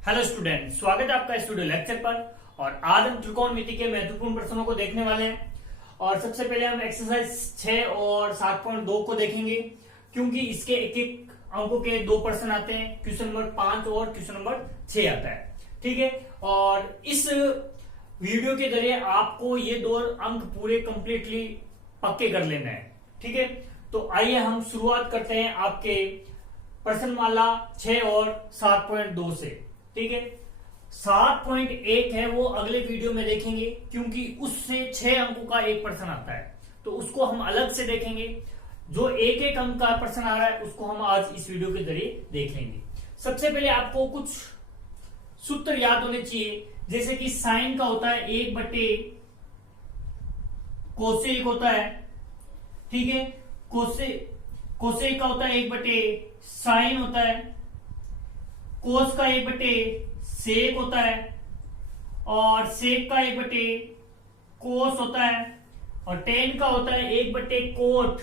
Hello student, स्वागत है आपका स्टूडियो लेक्चर पर। और आज हम त्रिकोणमिति के महत्वपूर्ण प्रश्नों को देखने वाले हैं। और सबसे पहले हम एक्सरसाइज 6 और 7.2 को देखेंगे, क्योंकि इसके एक एक अंकों के 2 प्रश्न आते हैं। क्वेश्चन नंबर 5 और क्वेश्चन नंबर 6 आता है। ठीक है, और इस वीडियो के जरिए आपको ये 2 अंक पूरे कंप्लीटली पक्के कर लेना है। ठीक है, तो आइए हम शुरुआत करते हैं आपके प्रश्नमाला 6 और 7.2 से। ठीक है, 7.1 है वो अगले वीडियो में देखेंगे, क्योंकि उससे 6 अंकों का एक प्रश्न आता है, तो उसको हम अलग से देखेंगे। जो एक एक अंक का प्रश्न आ रहा है उसको हम आज इस वीडियो के जरिए देख लेंगे। सबसे पहले आपको कुछ सूत्र याद होने चाहिए, जैसे कि साइन का होता है 1/कोसेक होता है। ठीक है, कोसेक का होता है 1/साइन होता है। कोस का 1/सेक होता है, और सेक का 1/कोस होता है, और टेन का होता है 1/कोट,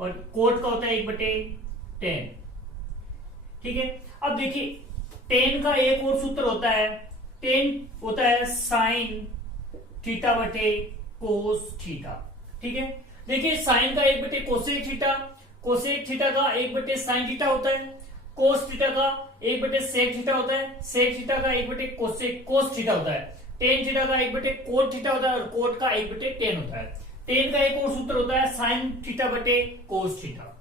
और कोट का होता है 1/10। ठीक है, अब देखिए टेन का एक और सूत्र होता है। टेन होता है साइन थीटा बटे कोस थीटा। ठीक है, देखिए साइन का 1/कोसेक थीटा, कोसेक थीटा का 1/साइन थीटा होता है, कोस थीटा का 1/सेक थीटा होता है, सेक थीटा का 1/कोसेक कोस थीटा होता है, टेन थीटा का 1/कोट थीटा होता है, और कोट का 1/टेन होता है। टेन का एक और सूत्र होता है साइन थीटा बटे कोस थीटा,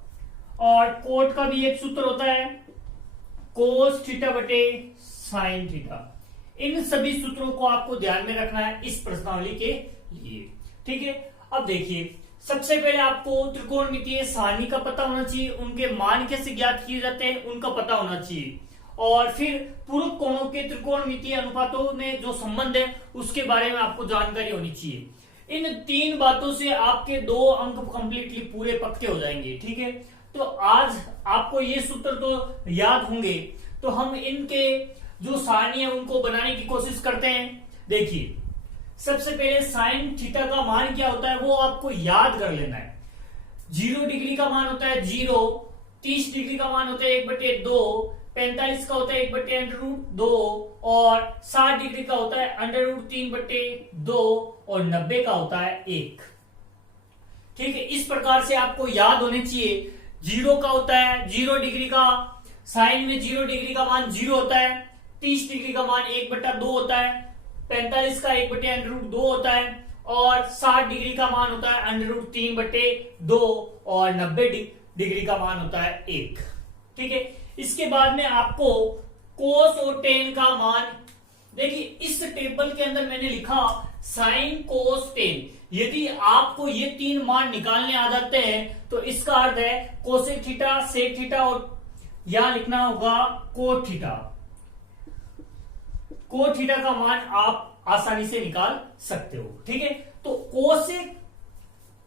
और कोट का भी एक सूत्र होता है कोस थीटा बटे साइन थीटा। इन सभी सूत्रों को आपको ध्यान में रखना है इस प्रश्नावली के लिए। ठीक है, अब देखिए सबसे पहले आपको त्रिकोणमितीय सारणी का पता होना चाहिए, उनके मान कैसे ज्ञात किए जाते हैं उनका पता होना चाहिए, और फिर पूरक कोणों के त्रिकोणमितीय अनुपातों में जो संबंध है उसके बारे में आपको जानकारी होनी चाहिए। इन 3 बातों से आपके 2 अंक कंप्लीटली पूरे पक्के हो जाएंगे। ठीक है, तो आज आपको ये सूत्र तो याद होंगे, तो हम इनके जो सारणी है उनको बनाने की कोशिश करते हैं। देखिए सबसे पहले साइन थीटा का मान क्या होता है वो आपको याद कर लेना है। 0 डिग्री का मान होता है 0, 30 डिग्री का मान होता है 1/2, 45 का होता है 1/√2, और 60 डिग्री का होता है √3/2, और 90 का होता है 1। ठीक है, इस प्रकार से आपको याद होने चाहिए। 0 का होता है 0 डिग्री का, साइन में 0 डिग्री का मान 0 होता है, 30 डिग्री का मान 1/2 होता है, 45 का 1/√2 होता है, और 60 डिग्री का मान होता है √3/2, और 90 डिग्री का मान होता है 1। ठीक है, इसके बाद में आपको कोस और टेन का मान, देखिए इस टेबल के अंदर मैंने लिखा साइन कोस टेन। यदि आपको ये 3 मान निकालने आ जाते हैं तो इसका अर्थ है कोसेक थीटा, सेक थीटा, और यहां लिखना होगा कोट थीटा। कोट थीटा का मान आप आसानी से निकाल सकते हो। ठीक है, तो कोसेक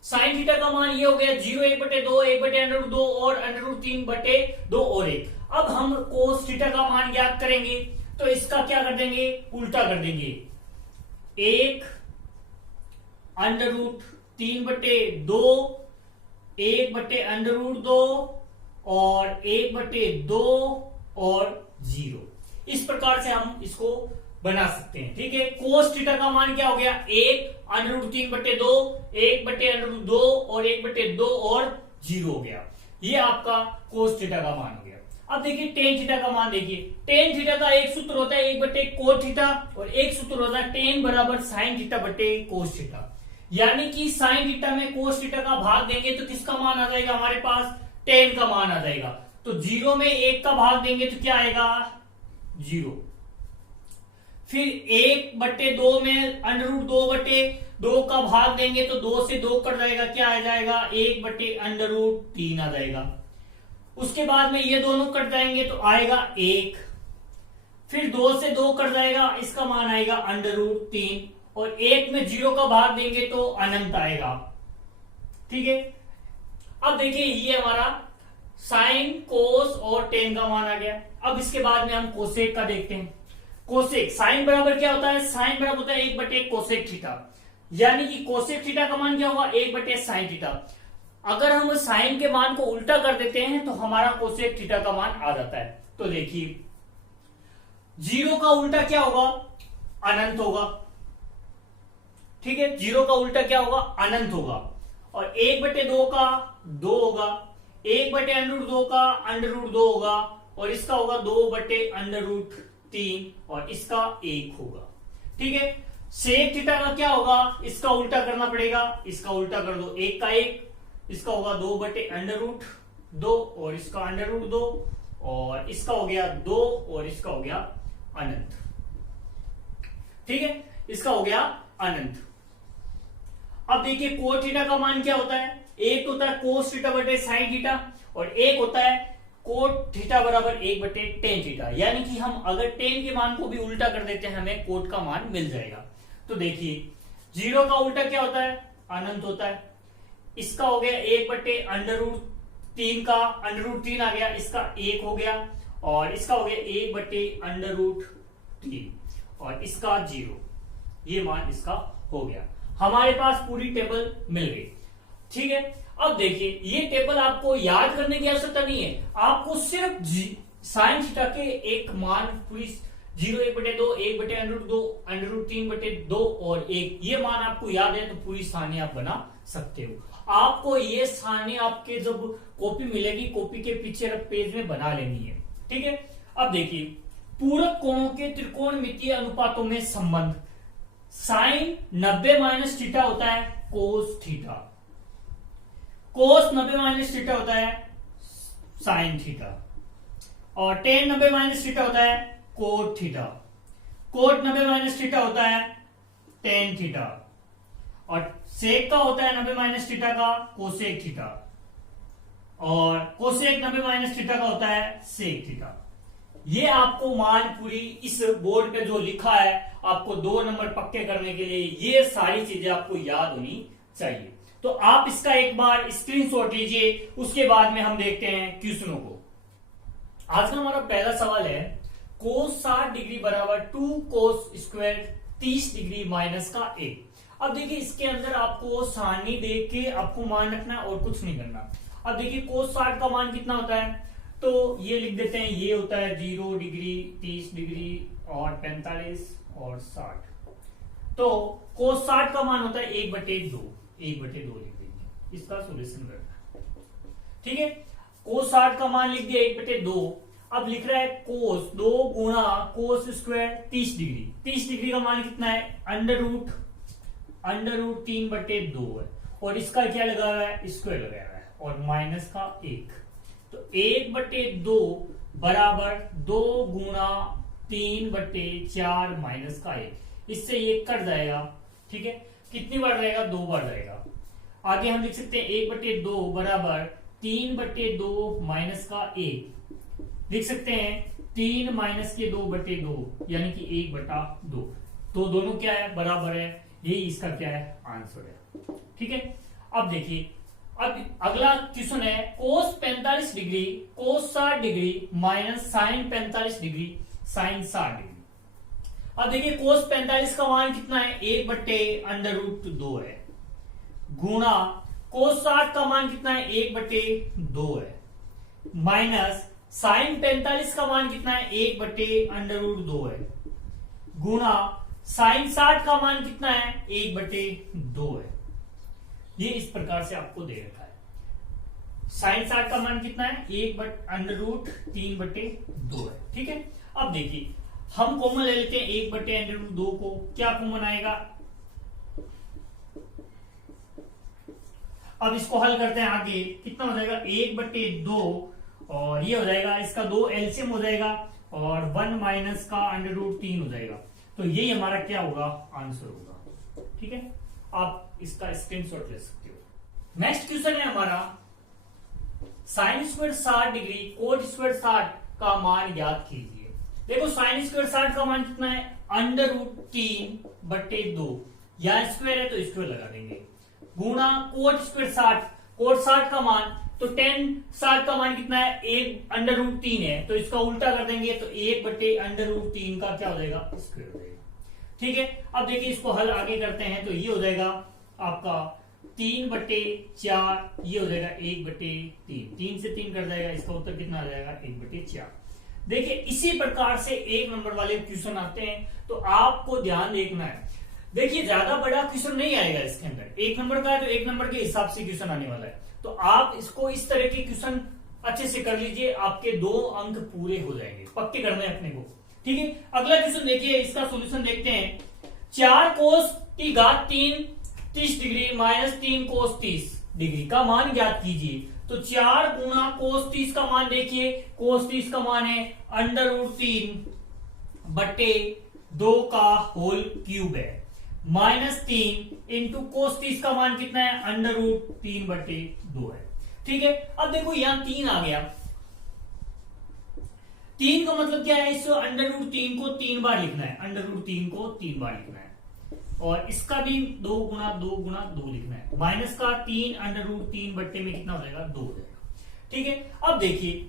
साइन थीटा का मान ये हो गया 0, 1/2, 1/√2, और √3/2 और 1। अब हम कोस थीटा का मान ज्ञात करेंगे, तो इसका क्या कर देंगे, उल्टा कर देंगे। 1 √3/2, 1/√2, और 1/2, और 0। इस प्रकार से हम इसको बना सकते हैं। ठीक है, कोस थीटा का मान क्या हो गया, 1 √3/2, 1/√2, और 1/2, और 0 हो गया। ये आपका कोस थीटा का मान हो गया। अब देखिए टेन थीटा का मान, देखिए टेन थीटा का एक सूत्र होता है 1/कोट थीटा, और एक सूत्र होता है टेन बराबर साइन थीटा बटे कोस थीटा। यानी कि साइन थीटा में कोस थीटा का भाग देंगे तो किसका मान आ जाएगा, हमारे पास टेन का मान आ जाएगा। तो 0 में 1 का भाग देंगे तो क्या आएगा, 0। फिर 1/2 में √2/2 का भाग देंगे तो 2 से 2 कट जाएगा, क्या आ जाएगा, 1/√3 आ जाएगा। उसके बाद में ये दोनों कट जाएंगे तो आएगा 1। फिर 2 से 2 कट जाएगा, इसका मान आएगा √3, और 1 में 0 का भाग देंगे तो अनंत आएगा। ठीक है, अब देखिए ये हमारा साइन, कोस और टेन का मान आ गया। अब इसके बाद में हम कोसेक का देखते हैं। कोसेक, साइन बराबर क्या होता है, साइन बराबर होता है 1/कोसेक थीटा, यानी कि कोसेक थीटा का मान क्या होगा, 1/साइन थीटा। अगर हम साइन के मान को उल्टा कर देते हैं तो हमारा कोसेक थीटा का मान आ जाता है। तो देखिए जीरो का उल्टा क्या होगा? अनंत होगा। ठीक है, जीरो का उल्टा क्या होगा? अनंत होगा। और 1/2 का 2 होगा, 1/√2 का √2 होगा, और इसका होगा 2/√3, और इसका 1 होगा। ठीक है, सेक थीटा का क्या होगा? इसका उल्टा करना पड़ेगा, इसका उल्टा कर दो, 1 का 1, इसका होगा 2/√2, और इसका √2, और इसका हो गया 2, और इसका हो गया अनंत। ठीक है, इसका हो गया अनंत। अब देखिए कोट थीटा का मान क्या होता है? एक होता है कोस थीटा बटे साइन थीटा, और एक होता है कोट थीटा बराबर 1/tan थीटा। यानी कि हम अगर tan के मान को भी उल्टा कर देते हैं हमें कोट का मान मिल जाएगा। तो देखिए जीरो का उल्टा क्या होता है? अनंत होता है। इसका हो गया 1/√3 का √3 आ गया, इसका 1 हो गया, और इसका हो गया 1/√3, और इसका 0। ये मान इसका हो गया। हमारे पास पूरी टेबल मिल गई। ठीक है, अब देखिए ये टेबल आपको याद करने की आवश्यकता नहीं है, आपको सिर्फ साइन थीटा के एक मान पूरी 0, 1/2, 1/√2, √3/2 और 1, ये मान आपको याद है तो पूरी सारणी आप बना सकते हो। आपको ये सारणी आपके जब कॉपी मिलेगी, कॉपी के पीछे पेज में बना लेनी है। ठीक है, अब देखिए पूरक कोणों के त्रिकोणमितीय अनुपातों में संबंध। साइन 90 - थीटा होता है कोस थीटा, कोस 90 - थीटा होता है साइन थीटा, और tan 90 - थीटा होता है कोट थीटा, कोट 90 - थीटा होता है tan थीटा, और सेक का होता है 90 - थीटा का कोसेक थीटा, और कोसेक 90 - थीटा का होता है सेक थीटा। ये आपको मान पूरी इस बोर्ड पे जो लिखा है, आपको 2 नंबर पक्के करने के लिए ये सारी चीजें आपको याद होनी चाहिए। तो आप इसका एक बार स्क्रीनशॉट लीजिए, उसके बाद में हम देखते हैं क्वेश्चनों को। आज का हमारा पहला सवाल है कोस 60 डिग्री बराबर 2 कोस स्क्वायर 30 डिग्री माइनस का 1। अब देखिए इसके अंदर आपको सारणी देख के आपको मान रखना है और कुछ नहीं करना। अब देखिए कोस 60 का मान कितना होता है, तो ये लिख देते हैं, ये होता है 0 डिग्री, 30 डिग्री और 45 और 60। तो कोस 60 का मान होता है 1/2, 1/2 लिख देंगे, इसका सोल्यूशन करना है। ठीक है, कोस 60 का मान लिख दिया 1/2। अब लिख रहा है कोस 2 गुणा कोस स्क्वायर 30 डिग्री, 30 डिग्री का मान कितना है? √3/2 है, और इसका क्या लगा हुआ है? स्क्वायर लगा हुआ है, और माइनस का 1। तो 1/2 बराबर 2 गुणा 3/4 माइनस का 1। इससे ये कट जाएगा। ठीक है, कितनी बार रहेगा? 2 बार रहेगा। आगे हम लिख सकते हैं 1/2 बराबर 3/2 माइनस का 1। लिख सकते हैं 3 माइनस के 2/2 यानी कि 1/2। तो दोनों क्या है? बराबर है। यही इसका क्या है? आंसर है। ठीक है, अब देखिए अब अगला क्वेश्चन है cos 45 degree cos 60 degree minus sine 45 degree sine 60 degree. अब देखिए कोस 45 का मान कितना है? 1/√2 है, गुणा कोस 60 का मान कितना है? 1/2 है, माइनस साइन 45 का मान कितना है? 1/√2 है, गुणा साइन 60 का मान कितना है? 1/2 है। ये इस प्रकार से आपको दे रखा है। साइन 60 का मान कितना है? 1/√3/2 है। ठीक है, अब देखिए हम कॉमन ले लेते हैं 1/√2 को। क्या कॉमन आएगा? अब इसको हल करते हैं आगे। कितना हो जाएगा? 1/2, और ये हो जाएगा इसका 2 एलसीएम हो जाएगा, और 1 माइनस का √3 हो जाएगा। तो यही हमारा क्या होगा? आंसर होगा। ठीक है, आप इसका स्क्रीनशॉट ले सकते हो। नेक्स्ट क्वेश्चन है हमारा sine square 60 degree coat square 60 का मान याद कीजिए। देखो साइन स्क्वायर 60 का मान कितना है? √3/2, या स्क्वायर है तो स्क्वायर लगा देंगे, गुणा कोट स्क्वायर 60, कोट 60 का मान, तो tan 60 का मान कितना है? 1/√3 है, तो इसका उल्टा कर देंगे तो 1/√3 का क्या हो जाएगा? स्क्वायर हो जाएगा। ठीक है, अब देखिए इसको हल आगे करते हैं, तो ये हो जाएगा आपका 3/4, ये हो जाएगा 1/3, 3 से 3 कर जाएगा, इसका उत्तर कितना आ जाएगा? 1/4। देखिए इसी प्रकार से एक नंबर वाले क्वेश्चन आते हैं, तो आपको ध्यान देखना है। देखिए ज्यादा बड़ा क्वेश्चन नहीं आएगा इसके अंदर, एक नंबर का है तो एक नंबर के हिसाब से क्वेश्चन आने वाला है। तो आप इसको इस तरह के क्वेश्चन अच्छे से कर लीजिए, आपके 2 अंक पूरे हो जाएंगे, पक्के करने हैं अपने को। ठीक है, अगला क्वेश्चन देखिए, इसका सॉल्यूशन देखते हैं। 4 कोस की घात 3 30 डिग्री माइनस 3 कोस 30 डिग्री का मान ज्ञात कीजिए। तो 4 गुणा कोस 30 का मान देखिए, कोस 30 का मान है √3/2 का होल क्यूब है, माइनस 3 इंटू कोस 30 का मान कितना है √3/2 है। ठीक है, अब देखो यहां 3 आ गया, 3 का मतलब क्या है, इस √3 को 3 बार लिखना है, √3 को 3 बार लिखना है, और इसका भी 2 गुणा 2 गुणा 2 लिखना है। माइनस का 3 √3 बट्टे में कितना हो जाएगा 2 हो जाएगा। ठीक है, अब देखिए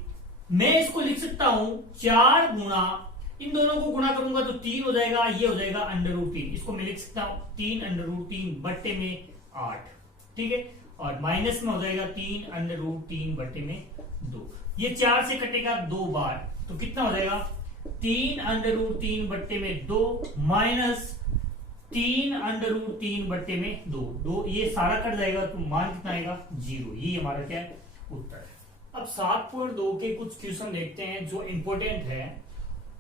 मैं इसको लिख सकता हूं 4 गुणा, इन दोनों को गुणा करूंगा तो 3 हो जाएगा, ये हो जाएगा √3, इसको मैं लिख सकता हूं 3 √3 बट्टे में 8। ठीक है, और माइनस में हो जाएगा 3 √3 बट्टे में 2, ये 4 से कटेगा 2 बार, तो कितना हो जाएगा 3 √3 बट्टे में 2 माइनस 3 √3 बट्टे में 2, ये सारा कट जाएगा, तो मान कितना आएगा 0। ये हमारा क्या है उत्तर है। अब 7.2 के कुछ क्वेश्चन देखते हैं जो इंपॉर्टेंट है।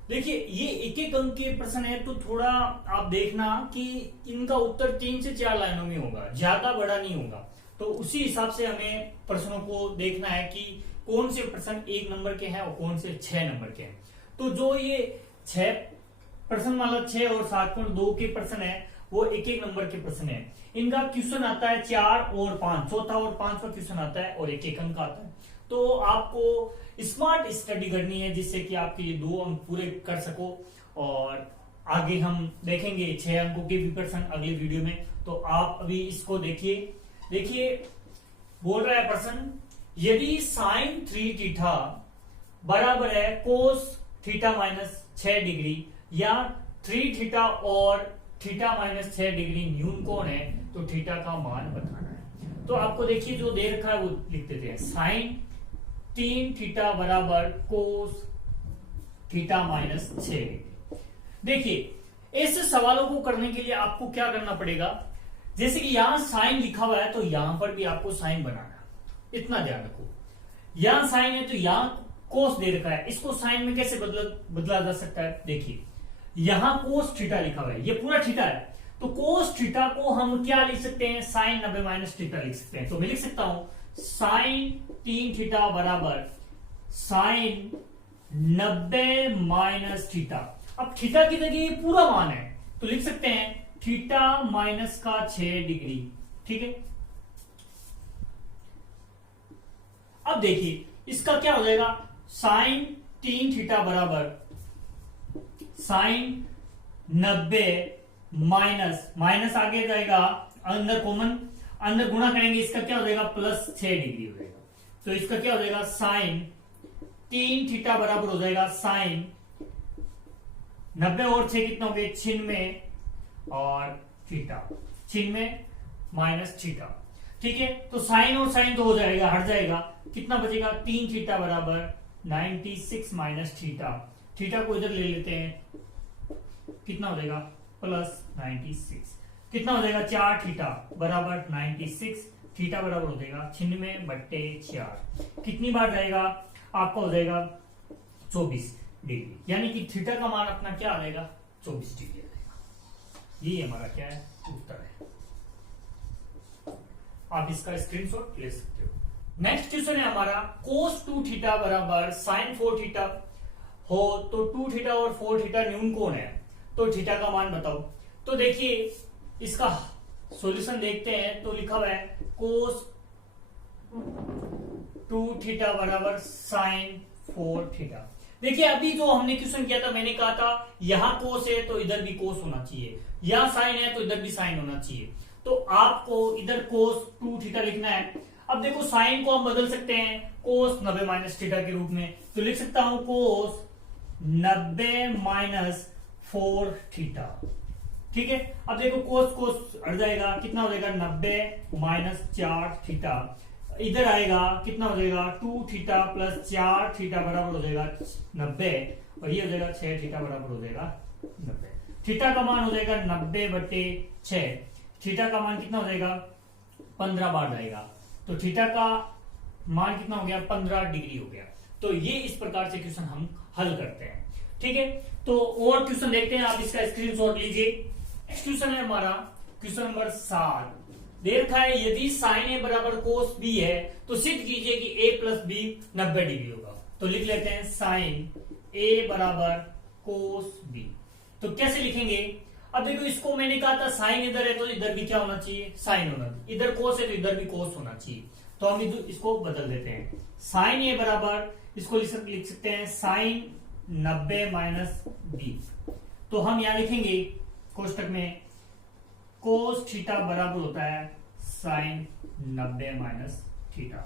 देखिए ये एक एक अंक के प्रश्न है, तो थोड़ा आप देखना कि इनका उत्तर 3 से 4 लाइनों में होगा, ज्यादा बड़ा नहीं होगा। तो उसी हिसाब से हमें प्रश्नों को देखना है कि कौन से प्रश्न 1 नंबर के हैं और कौन से 6 नंबर के हैं। तो जो ये 6 प्रश्न वाला 6 और 7.2 के प्रश्न है वो 1 नंबर के प्रश्न है। इनका क्वेश्चन आता है 4 और 5, चौथा और 5वां क्वेश्चन आता है और 1 अंक का आता है। तो आपको स्मार्ट स्टडी करनी है जिससे कि आपके ये 2 अंक पूरे कर सको, और आगे हम देखेंगे 6 अंकों के भी प्रश्न अगले वीडियो में। तो आप अभी इसको देखिए, बोल रहा है प्रश्न, यदि साइन 3 थीटा बराबर है कोस थीटा माइनस 6 डिग्री या 3 थीटा और थीटा माइनस 6 डिग्री न्यून कोण है, तो थीटा का मान बताना है। तो आपको देखिए जो दे रखा है वो लिख देते हैं, साइन 3 थीटा बराबर कोस थीटा माइनस 6 डिग्री। देखिए इस सवालों को करने के लिए आपको क्या करना पड़ेगा, जैसे कि यहां साइन लिखा हुआ है तो यहां पर भी आपको साइन बनाना, इतना ध्यान रखो। यहां साइन है तो यहां कोस दे रखा है, इसको साइन में कैसे बदला जा सकता है। देखिए यहां कोस थीटा लिखा हुआ है, ये पूरा थीटा है, तो कोस थीटा को हम क्या लिख सकते हैं, साइन 90 माइनस थीटा लिख सकते हैं। तो मैं लिख सकता हूं साइन 3 थीटा बराबर साइन 90 माइनस थीटा। अब थीटा की जगह ये पूरा मान है तो लिख सकते हैं थीटा माइनस का 6 डिग्री। ठीक है, अब देखिए इसका क्या हो जाएगा, साइन 3 थीटा बराबर साइन 90 माइनस आगे जाएगा, अंदर कॉमन, अंदर गुणा करेंगे, इसका क्या हो जाएगा प्लस 6 डिग्री हो जाएगा। तो इसका क्या हो जाएगा साइन 3 थीटा बराबर हो जाएगा साइन 90 और 6 कितना हो गया 96 और थीटा 96 माइनस थीटा। ठीक है, तो साइन और साइन तो हो जाएगा, हट जाएगा, कितना बचेगा 3 थीटा बराबर 96 माइनस थीटा। थीटा को इधर ले लेते हैं, कितना हो जाएगा प्लस 96, कितना हो जाएगा 4 थीटा बराबर 96, थीटा बराबर हो जाएगा 96/4, कितनी बार जाएगा आपका हो जाएगा 24 डिग्री, यानी कि थीटा का मान अपना क्या आ जाएगा 24 डिग्री आ जाएगा। ये हमारा क्या है उत्तर है, आप इसका स्क्रीनशॉट ले सकते हो। नेक्स्ट क्वेश्चन है हमारा, कोस 2 थीटा बराबर साइन 4 थीटा हो तो 2 थीटा और 4 थीटा न्यून कोण है, तो थीटा का मान बताओ। तो देखिए इसका सॉल्यूशन देखते हैं, तो लिखा हुआ है कोस 2 थीटा बराबर साइन 4 थीटा। देखिए अभी जो हमने क्वेश्चन किया था, मैंने कहा था यहां कोस है तो इधर भी कोस होना चाहिए, यहां साइन है तो इधर भी साइन होना चाहिए। तो आपको इधर कोस 2 थीटा लिखना है। अब देखो साइन को हम बदल सकते हैं कोस 90 माइनस थीटा के रूप में, तो लिख सकता हूं कोस 90 माइनस 4 थीटा। ठीक है, अब देखो कोस कोस हट जाएगा, कितना हो जाएगा 90 माइनस 4 थीटा, इधर आएगा कितना हो जाएगा 2 थीटा प्लस 4 थीटा बराबर हो जाएगा 90 और ये हो जाएगा 6 थीटा बराबर हो जाएगा 90। थीटा का मान हो जाएगा 90/6। थीटा का मान कितना हो जाएगा 15 बार जाएगा, तो थीटा का मान कितना हो गया 15 डिग्री हो गया। तो ये इस प्रकार से क्वेश्चन हम हल करते हैं। ठीक है, तो और क्वेश्चन देखते हैं, आप इसका स्क्रीनशॉट लीजिए। नेक्स्ट क्वेश्चन है हमारा क्वेश्चन नंबर 7। दे रखा है यदि साइन ए बराबर कोस बी है तो सिद्ध कीजिए कि ए प्लस बी 90 डिग्री होगा। तो लिख लेते हैं साइन ए बराबर कोस बी। तो कैसे लिखेंगे, अब देखो इसको मैंने कहा था साइन इधर है तो इधर भी क्या होना चाहिए साइन होना चाहिए, इधर कोस है तो इधर भी कोस होना चाहिए। तो हम इसको बदल देते हैं, साइन ए बराबर इसको लिख सकते हैं साइन 90 माइनस बी। तो हम यहां लिखेंगे कोष्टक में कोस थीटा बराबर होता है साइन 90 माइनस थीटा।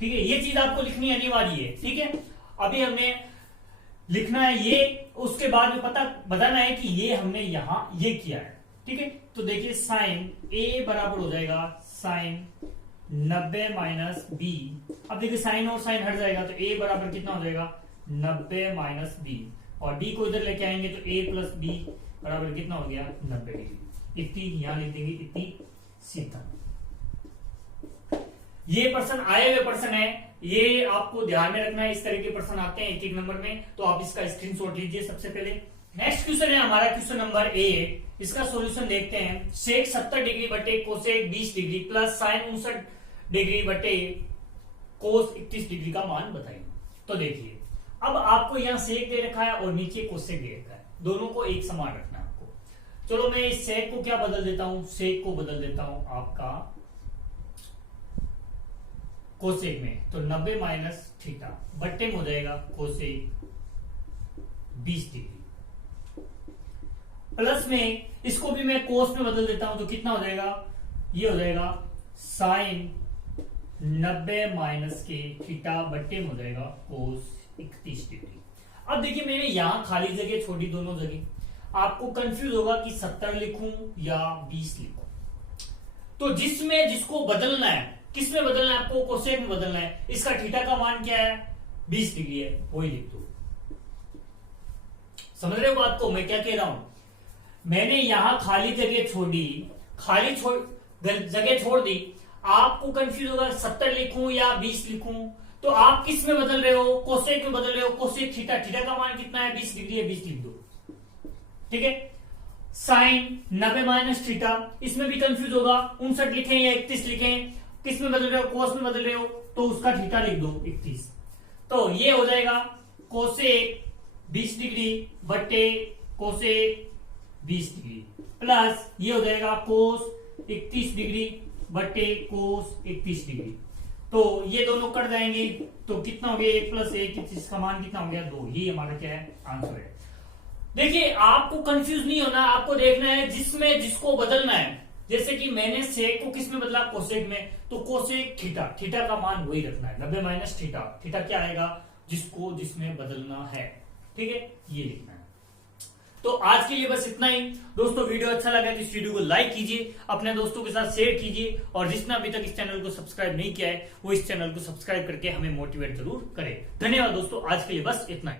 ठीक है, ये चीज आपको लिखनी अनिवार्य है। ठीक है, अभी हमने लिखना है ये, उसके बाद में पता बताना है कि ये हमने यहां ये किया है। ठीक है, तो देखिए साइन ए बराबर हो जाएगा साइन 90 माइनस बी। अब देखिए साइन और साइन हट जाएगा तो ए बराबर कितना हो जाएगा 90 माइनस बी, और डी को इधर लेके आएंगे तो ए प्लस बी बराबर कितना हो गया 90 डिग्री। इतनी यहां लिख देंगे, इतनी सीधा। ये प्रश्न आए हुए प्रश्न है, ये आपको ध्यान में रखना है। इस तरह के प्रश्न आते हैं एक एक नंबर में, तो आप इसका स्क्रीनशॉट लीजिए सबसे पहले। नेक्स्ट क्वेश्चन है हमारा क्वेश्चन नंबर 8। इसका सॉल्यूशन देखते हैं। सेक 70 डिग्री बटे cosec 20 degree plus sign 59 degree बटे कोस 31 डिग्री का मान बताइए। तो देखिए अब आपको यहां सेक दे रखा है और नीचे कोसेक दे रखा है, दोनों को एक समान रखना है आपको। चलो मैं इस सेक को क्या बदल देता हूं, सेक को बदल देता हूं आपका कोसेक में। तो 90 माइनस थीटा बट्टे में हो जाएगा कोसेक 20 डिग्री, प्लस में इसको भी मैं कोस में बदल देता हूं तो कितना हो जाएगा, ये हो जाएगा साइन 90 माइनस के थीटा बट्टे में हो जाएगा कोस 31 डिग्री। अब देखिए मैंने यहां खाली जगह छोड़ी, दोनों जगह आपको कंफ्यूज होगा कि 70 लिखूं या 20 लिखूं। तो जिसमें जिसको बदलना है, किस में बदलना है आपको, कोसेक में बदलना है। इसका थीटा का मान क्या है 20 डिग्री है, वही लिख दो। समझ रहे हो बात को मैं क्या कह रहा हूं, मैंने यहां खाली जगह छोड़ी, खाली जगह छोड़ दी। आपको कंफ्यूज होगा 70 लिखूं या 20 लिखूं, तो आप किस में बदल रहे हो, कोसेक में बदल रहे हो। कोसेक थीटा, थीटा का मान कितना है 20 डिग्री है, 20 लिख दो। ठीक है, साइन 90 माइनस थीटा, इसमें भी कंफ्यूज होगा 59 लिखें या 31 लिखें, किस में बदल रहे हो, कोस में बदल रहे हो, तो उसका थीटा लिख दो 31। तो ये हो जाएगा कोसेक 20 डिग्री बटे कोसेक 20 डिग्री प्लस ये हो जाएगा कोस 31 डिग्री बटे कोस 31 डिग्री। तो ये दोनों कट जाएंगे तो कितना हो गया 1 प्लस 1, इसका मान कितना हो गया 2। ये हमारा क्या है आंसर है। देखिए आपको कंफ्यूज नहीं होना, आपको देखना है जिसमें जिसको बदलना है। जैसे कि मैंने सेक को किस में बदला, कोसेक में, तो कोसेक थीटा, थीटा का मान वही रखना है 90 माइनस थीटा। थीटा क्या आएगा जिसको जिसमें बदलना है। ठीक है, ये लिखना है। तो आज के लिए बस इतना ही दोस्तों। वीडियो अच्छा लगा तो इस वीडियो को लाइक कीजिए, अपने दोस्तों के साथ शेयर कीजिए, और जिसने अभी तक इस चैनल को सब्सक्राइब नहीं किया है वो इस चैनल को सब्सक्राइब करके हमें मोटिवेट जरूर करे। धन्यवाद दोस्तों, आज के लिए बस इतना ही।